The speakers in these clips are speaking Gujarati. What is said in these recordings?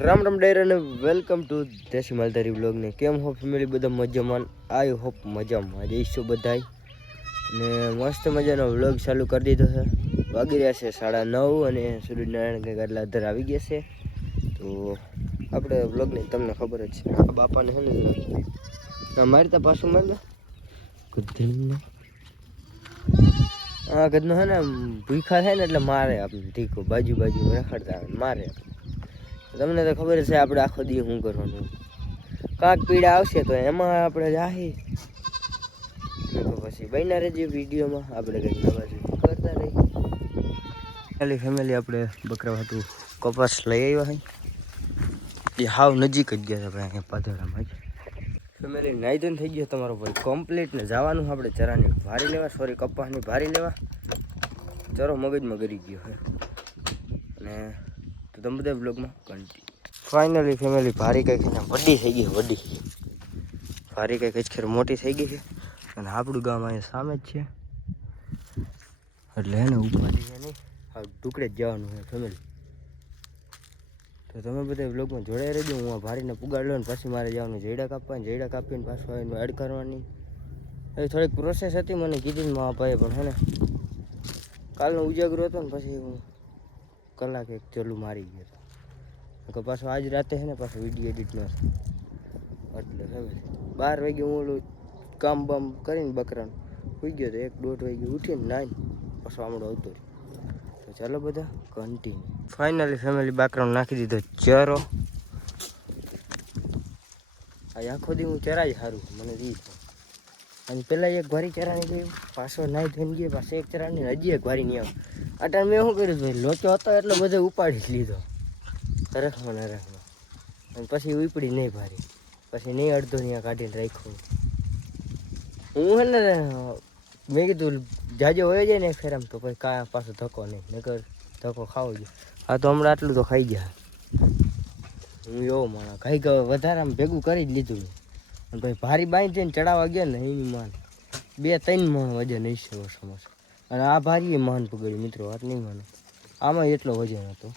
રામ રામ ડાયર અને વેલકમ ટુ દેશી માલધારી બ્લોગને કેમ હો ફેમિલી બધા મજામાં? આઈ હોપ મજામાં જઈશું બધાય. ને મસ્ત મજાનો વ્લોગ ચાલુ કરી દીધો છે. વાગી રહ્યા છે સાડા નવ અને સૂર્યનારાયણ કંઈક આટલા અધર આવી ગયા છે. તો આપણે વ્લોગની તમને ખબર જ છે. આ બાપાને છે ને મારી ત્યાં પાછું મારે આ ગધનો છે ને ભૂખા થાય ને એટલે મારે આપણે તીખું બાજુ બાજુ રખડતા મારે તમને તો ખબર છે આપણે આખો દી શું કરવાનું. કાંક પીડા આવશે તો એમાં આપણે જાહી. પછી બન્યા રહેજે વિડીયોમાં. આપણે કંઈક નવા કરતા રહી ખાલી ફેમિલી આપણે બકરા હતું કપાસ લઈ આવ્યા હોય એ હાવ નજીક જ ગયા ભાઈ, અહીંયા પાધરામાં જ. ફેમિલી નાઈ થઈ ગયો, તમારો ભાઈ કમ્પ્લીટ ને જવાનું આપણે ચરાની ભારી લેવા સોરી કપાસની ભારી લેવા. ચરો મગજમાં ગરી ગયો અને તો તમે બ્લોગમાં કન્ટિન્યુ ફાઇનલી ફેમિલી ભારી કંઈક છે ને, વડી થઈ ગઈ, વડી. ભારી કંઈક અચખેર મોટી થઈ ગઈ છે. અને આપણું ગામ અહીંયા સામે જ છે. એટલે એને ઉપાડી છે નહીં. આ ટુકડે જ જવાનું છે ફેમિલી તો તમે બધા બ્લોગમાં જોડાઈ રહેજો. હું આ ભારીને પુગાડ લઉં ને પછી મારે જવાનું જયડા કાપવાની જયડા કાપીને પાછું આવીને એડ કરવાની. એ થોડીક પ્રોસેસ હતી, મને કીધી મા ભાઈએ પણ, હે ને. કાલનો ઉજાગરો હતો ને, પછી હું કલાક એક ચલું મારી ગયો હતો. પાછો આજ રાતે છે ને પાછો વીડિયો એડિટ નો એટલે હવે બાર વાગે હું ઓલું કામ બામ કરીને બકરાનું સુઈ ગયો તો એક દોઢ વાગે ઉઠીને નાઈને પાછો આમળો આવતો તો ચાલો બધા કન્ટિન્યુ ફાઇનલી ફેમિલી બાકરાનું નાખી દીધો, ચરો. આ આખો દી હું ચરાય સારું મને દી. અને પેલા એક વારી ચરાણી ગયું પાછો નાઈ ધોઈને ગયો, પાછો એક ચરાની હજી એક વારી નહીં આવે અટાણ મેં શું કર્યું ભાઈ? લોચો હતો એટલે બધો ઉપાડી જ લીધો. તરખમાં નરખમાં રખમાં અને પછી ઉપડી નહીં ભારી. પછી નહીં અડધો ત્યાં કાઢીને રાખ્યું. હું હે ને, મેં કીધું, જાજો હોય જાય ને ફેરામ તો પછી કા પાછો ધક્કો નહીં. નગર ધક્કો ખાવો જોઈએ. હા, તો હમણાં આટલું તો ખાઈ ગયા. હું એવો માણસ. ખાઈ ગયો, વધારે આમ ભેગું કરી જ લીધું પછી ભારી બાંધી જઈને ચડાવવા ગયા ને એની માન. બે ત્રણ મણ વજન હશે સમસ અને આ ભારી માન પકડ્યું, મિત્રો, વાત નહીં માનો. આમાં એટલો વજન હતો.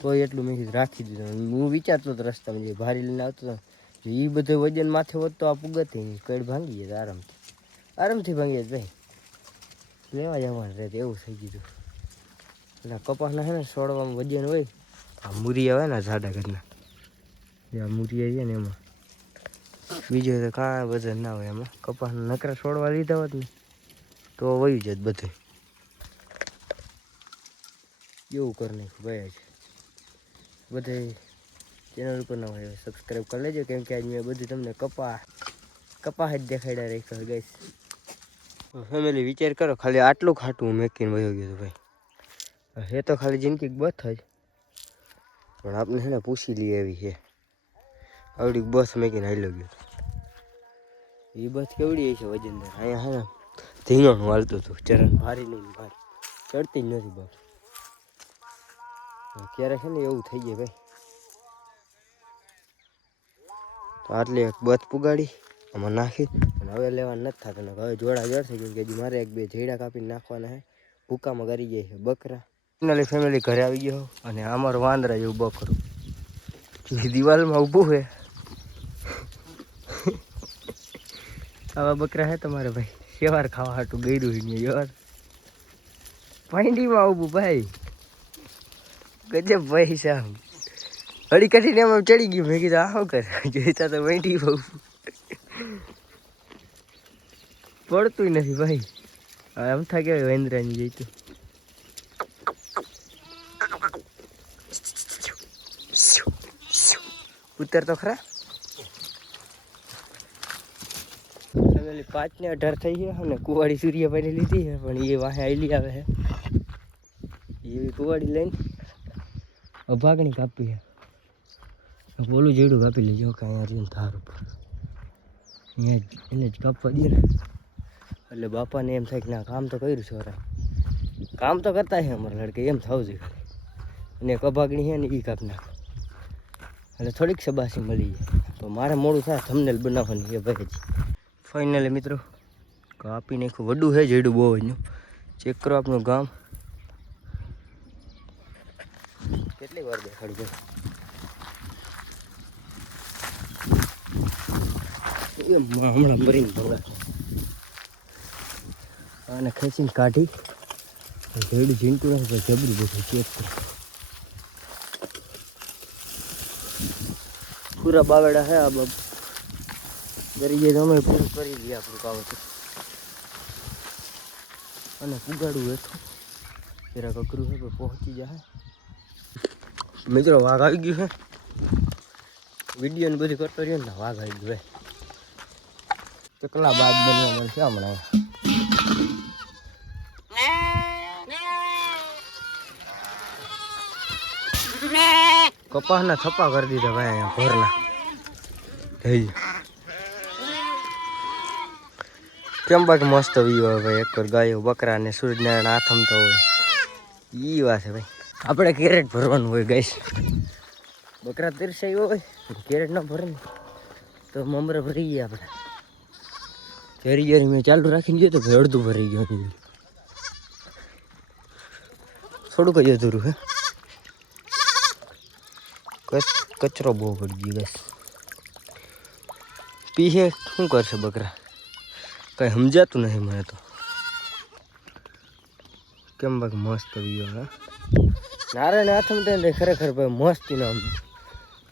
કોઈ એટલું મેં રાખી દીધું. હું વિચારતો હતો રસ્તામાં જે ભારી લઈને આવતો હતો એ બધું વજન માથે વધતો, આ પુગત કઈ ભાંગી જાય આરામથી. આરામથી ભાંગી જાય ભાઈ. લેવા જવાનું રહે એવું થઈ ગયું એટલે કપાસના છે ને છોડવામાં વજન હોય, આ મૂરી આવે ને ઝાડા ઘરના. જે આ મૂરી આવી ને એમાં બીજું તો કાંઈ વજન ના હોય એમાં. કપાસના નકરા છોડવા લીધા હોત ને તો વયું જત બધે. એવું કરી નાખ્યું ભાઈ જ બધે ચેનલ ઉપર ના હોય સબસ્ક્રાઈબ કરી લેજો કેમ કે આજ મેં બધું તમને કપા કપાસ જ દેખાડ્યા રાખ્યો ગઈશ ફેમિલી વિચાર કરો ખાલી આટલું ખાટું મેકીને વયો ગયો ભાઈ હે તો ખાલી જિંદગી બસ જ. પણ આપણે છે ને પૂછી લઈએ એવી છે. આવડી બસ મેકીને હાલ્યો ગયો. બસ કેવડી છે વજનદાર અહીંયા હા ધીંગણ વાળતું હતું ચરણ ભારી નહીં ભારી. ચડતી જ નથી બસ. અત્યારે છે ને એવું થઈ જાય ભાઈ. આટલી એક બથ પુગાડી આમાં નાખી અને હવે લેવાનું નથી થતું ને હવે જોડા જોડ થઈ ગયું કે મારે એક બે જેડા કાપીને નાખવાના છે ભૂકામાં કરી જાય છે બકરા. ફાઇનલી ફેમિલી ઘરે આવી ગયો અને અમારો વાંદરા જેવું બકરું. દિવાલમાં ઊભું છે આવા બકરા હે તમારે ભાઈ? શેવાર ખાવા હાટું ગયું ને યાર પાંડીમાં ઊભું ભાઈ. ગજબ ભાઈ સાહેબ હળી કાઢીને એમાં ચડી ગયું. મેં કીધું આવું કરે? જોઈતા તો વૈંડી બહુ પડતું નથી ભાઈ. આમ થા કેવાય વેન્દ્રાની જઈતું ઉત્તર તો ખરા. ફેમિલી પાંચ ને અઢાર થઈ છે અને કુવાડી સૂર્ય પાણી લીધી છે, પણ એ વાહે આવેલી આવે છે. એવી કુવાડી લઈને અભાગણી કાપી છે. બોલું જેડું કાપી લેજો કે અહીંયા રહીને થાર ઉપર. અહીંયા એને જ કાપવા દે ને. એટલે બાપાને એમ થાય કે ના, કામ તો કર્યું છે કામ તો કરતા છે અમારા લડકે, એમ થવું જોઈએ અને એક અભાગણી છે ને એ કાપ નાખ. એટલે થોડીક સબાસી મળી જાય. તો મારે મોડું થાય થમનેલ બનાવવાની એ ભાઈ ફાઇનલી મિત્રો, કાપી નાખ્યું. વડું છે જેડું બહુ એનું. ચેક કરો આપણું ગામ. કેટલી વાર દેખાડું ભાઈ હમણાં ભરીને ભરવા. આને ખેંચીને કાઢી. જેડું ઝીંટું નથી જબરું બધું ચેક કરો. પૂરા બાવેડા હે આ બાબા દરિયે તો અમે પૂરું કરી દઈએ આપણું કાવતર. અને પુગાડું હતું જરાક અઘરું છે પણ પહોંચી જાય મિત્રો, વાઘ આવી ગયું છે વીડિયો ને બધું કરતો રહ્યો ને વાઘ આવી ગયું હે. કેટલા બાદ બનવા મળશે હમણાં. કપાસના થપ્પા કરી દીધા ભાઈ અહીંયા ભોરના થઈ કેમ બાકી મસ્ત વ્યૂ હોય ભાઈ? એક ગાયો, બકરા ને સૂર્યનારાયણ આથમતો હોય. ઈ વાત છે ભાઈ. આપણે કેરેટ ભરવાનું હોય ગઈશ બકરા તીરસાઈ હોય કેરેટ ના ભરે તો મમરા ભરી ગયા આપણે. ઘેરી ઘેરી મેં ચાલુ રાખીને ગયો તો ભાઈ અડધું ભરી ગયું થોડુંક જ અધૂરું હે. કચ- કચરો બહુ પડી ગયો બસ પીહે શું કરશે બકરા? કઈ સમજાતું નહીં મને તો. કેમ ભાઈ મસ્ત વ્યૂ, હા? નારાયણ હાથમાં તો ખરેખર ભાઈ મસ્તી ના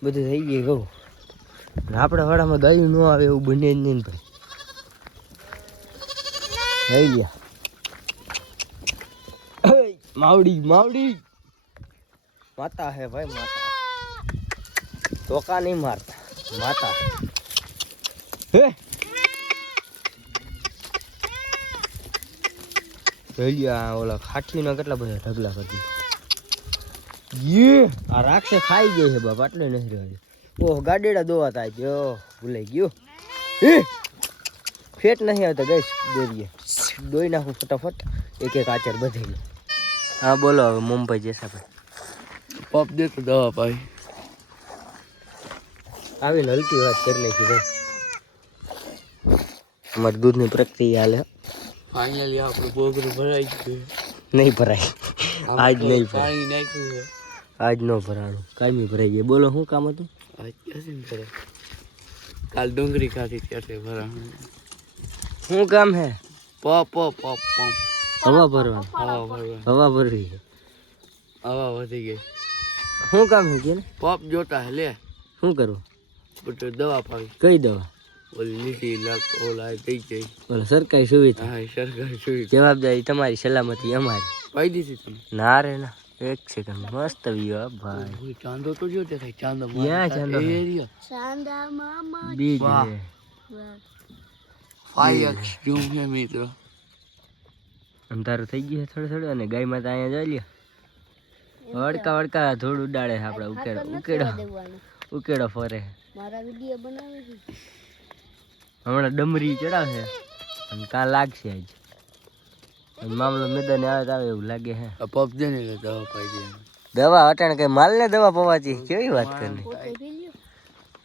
બધું થઈ ગયું કહું આપણા વાડામાં દહીં ન આવે એવું બને જ નહીં ભાઈ. થઈ ગયા. માવડી માવડી. માતા હે ભાઈ, માતા. ધોકા નહીં મારતા, માતા. હે? આ ઓલા ખાઠીના કેટલા બધા ઢગલા કરી. યે આ રાક્ષે ખાઈ ગઈ છે બાપ આટલે નથી રહ્યો ઓહ ગાડેડા દોવા થાય ગયો ભૂલાઈ ગયો. હે ફેટ નહીં આવતા ગઈ દોરીએ. દોઈ નાખું ફટાફટ એક એક આચર બધે. ગયો હા બોલો હવે મુંબઈ જશા ભાઈ. પપ દે તો દવા ભાઈ આવીને હલકી વાત કરી નાખી ભાઈ. અમારી દૂધની પ્રક્રિયા હાલે. ફાઇનલી આપણું બોગરું ભરાઈ ગયું નહીં ભરાય આજ નહીં ભરાય પાણી નાખ્યું છે આજ ન ભરાણું કાયમી ભરાઈ ગયા બોલો શું કામ હતું આજ ક્યાંથી ને ભરાય કાલ ડુંગળી ખાધી ત્યારે ભરાણું શું કામ હે પપ પપ પપ પપ હવા ભરવાનું હવા ભરવા હવા ભરવી છે. હવા વધી ગઈ શું કામ છે કે પપ જોતા હે લે શું કરવું બધું દવા પાવી કઈ દવા ઓલી ઓલા થઈ ગઈ બોલો સરકારી સુવિધા. જવાબદારી તમારી સલામતી અમારી. પાઈ દીધી તમે ના રે ના. એક સેકન્ડ મસ્ત વ્યૂ ભાઈ. ચાંદો તો જો દેખાય ચાંદો ક્યાં એક્સ ઝૂમ મિત્રો. અંધારું થઈ ગયું છે થોડું થોડું અને ગાય માતા અહીંયા જોઈ લ્યો. વડકા વડકા ધૂળ ઉડાડે છે આપણે ઉકેડો ઉકેડો. ઉકેડો ફરે. મારા વીડિયો બનાવે છે. હમણાં ડમરી ચડાવશે અને કાં લાગશે આજ. મામલો મેદાને આવે તો આવે એવું લાગે હે. દે ને દવા પાઈ દે દવા અટાણે કે માલ ને દવા પવાતી? કેવી વાત કરી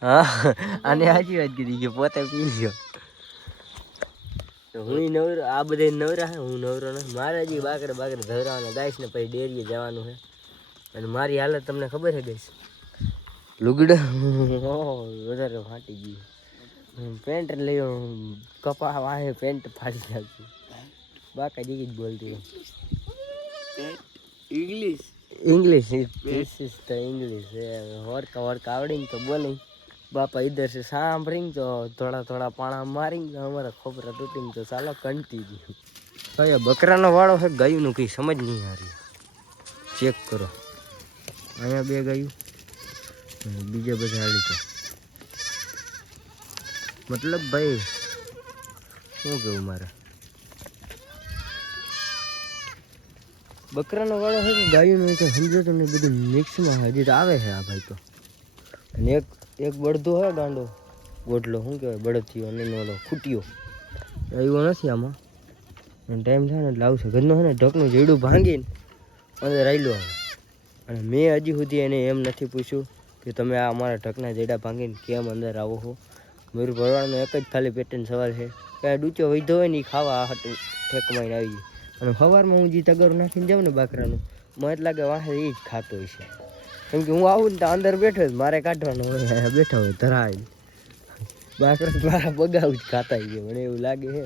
હા અને સાચી વાત કીધી કે પોતે પી લ્યો. હું નવરો આ બધા નવરા હે હું નવરો નથી. મારે હજી બાકડે બાકડે ધરાવાના ગાઈશ ને પછી ડેરીએ જવાનું છે અને મારી હાલત તમને ખબર છે ગાઈશ લુગડા? વધારે ફાટી ગયું. પેન્ટ લઈ કપા વાહે પેન્ટ ફાડી નાખી. બાકા દીકરી જ બોલતી English? English this is the English work work આવડીને તો બોલી. બાપા ઇધર છે સાંભળીને તો થોડા થોડા પાણા મારીને તો અમારે ખોપરા તૂટીને તો ચાલો કંટી ગયું. કયો બકરાનો વાળો છે ગયુંનું કંઈ સમજ નહીં હારી. ચેક કરો. અહીંયા બે ગયું. બીજા બધા હાલી છે મતલબ ભાઈ, શું કેવું મારે? બકરાનો વાળો છે કે ગાયોનો કે સમજો તો ને બધું મિક્સમાં હજી આવે છે આ ભાઈ તો. અને એક એક બળદો હે ગાંડો ગોટલો, શું કહેવાય બળદથી અને ઓલો ખૂટ્યો. આવ્યો નથી આમાં. અને ટાઈમ થાય ને એટલે આવશે. ઘરનો છે ને, ઢકનું જીડું ભાંગીને અંદર રાયલો આવે. અને મેં હજી સુધી એને એમ નથી પૂછ્યું કે તમે આ અમારા ઢકના જેડા ભાંગીને કેમ અંદર આવો છો? મયુર ભરવાડનો એક જ ખાલી પેટર્ન સવાલ છે. કે ડૂચો વૈધો હોય ને એ ખાવા હાટું ઠેકમાઈને આવી જાય અને સવારમાં હું જે તગરું નાખીને જાઉં ને બાકરાનું, મને એટલા લાગે વાહે એ જ ખાતો હોય છે કેમ કે હું આવું ને તો અંદર બેઠો જ, મારે કાઢવાનો હોય બેઠો હોય ધરાય બાકરા મારા બગાવું જ ખાતા છે મને એવું લાગે છે.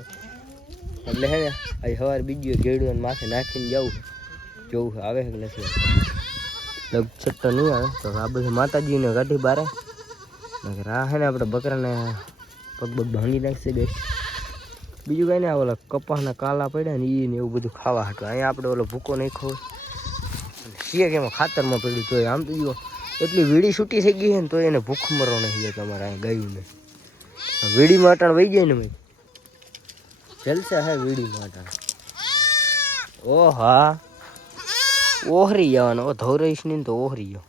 એટલે હે ને, આજે સવારે બીજું ગેડું માથે નાખીને જવું જોવું આવે કે નથી. લગ છતાં નહીં આવે, તો આ બધી માતાજીને કાઢી બારે. આ હે ને આપણે બકરાને પગ પગ ભાંગી નાખશે ગઈ બીજું કાંઈ ને ઓલા કપાસના કાલા પડ્યા ને એ ને એવું બધું ખાવા હતું અહીંયા આપણે ઓલો ભૂકો નહીં ખાવ છીએ કે એમાં ખાતરમાં પડ્યું તો આમ તો જુઓ. એટલી વીડી છૂટી થઈ ગઈ છે ને તો એને ભૂખ મરો નહીં જાય તમારે અહીં ગયું નહીં વીડીમાં અટાણ વહી જાય ને ભાઈ. જલસા હે વીડીમાં અટાણ. ઓહા. ઓહરી જવાનો. નહીં ને તો ઓહરી જાવ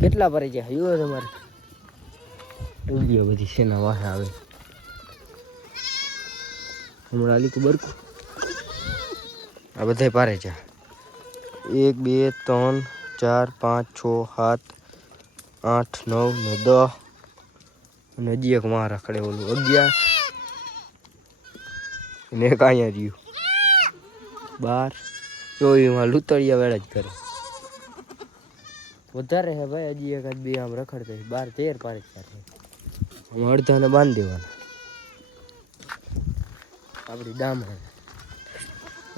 કેટલા પરે છે? હયું તમારે? ઉંગીઓ બધી શેના વાહ આવે. હમણાં લીધું બરકું. આ બધાય પારે છે. એક, બે, ત્રણ, ચાર, પાંચ, છ, સાત, આઠ, નવ, ને દસ અને હજી એક માં રખડે ઓલું. અગિયાર. અને એક અહીંયા રહ્યું. બાર. ચોવીસમાં લૂંતળિયા વેળા જ કરે. વધારે હે ભાઈ, હજી એકાદ બે આમ રખડતા બાર, તેર પારે ચાર આમ અડધાને બાંધી દેવાના. આપણી ડામ હે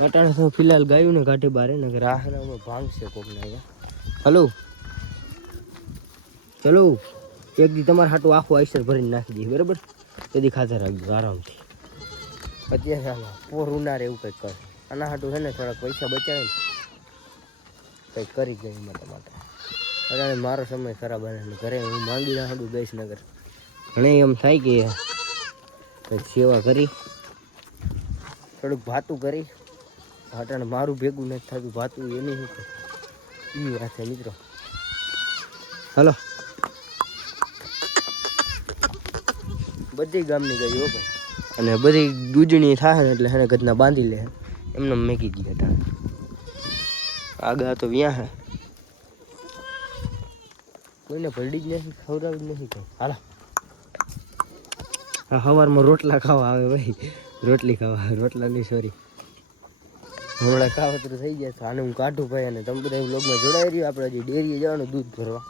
અટાણે તો ફિલહાલ ગાયું ને કાઢી બારે ને રાહ ને અમે ભાંગશે કોકને અહીંયા હલો? ચલો એક દી તમારે હાટું આખું આઈસર ભરીને નાખી દઈએ, બરાબર? તેથી ખાધા રાખજો, આરામથી. અત્યારે આમાં પોર ઉનારે એવું કંઈક કર. આના હાટું છે ને થોડાક પૈસા બચાવે કંઈક કરી જાય માટે માટે અરે મારો સમય ખરાબ આવે ઘરે હું માંગી ના હાટું ગઈશ ઘણે એમ થાય કે સેવા કરી, થોડુંક ભાતું કરી. અટાણે મારું ભેગું નથી થતું ભાતું એની શું એ વાત છે મિત્રો. હલો. બધી ગામની ગઈ હો ભાઈ. અને બધી ગુજણી થાય ને એટલે એને ગદના બાંધી લે. એમને મેકી અટાણે આગા તો વ્યાં હે. કોઈને ભરડી જ નહીં ખવડાવી જ નથી કહું હાલો. સવારમાં રોટલા ખાવા આવે ભાઈ. રોટલી ખાવા રોટલાની સોરી. હમણાં કાવતરું થઈ ગયા તો આને હું કાઢું ભાઈ અને તમે બધા બ્લોગમાં જોડાઈ રહ્યું આપણે હજી ડેરીએ જવાનું દૂધ ભરવા.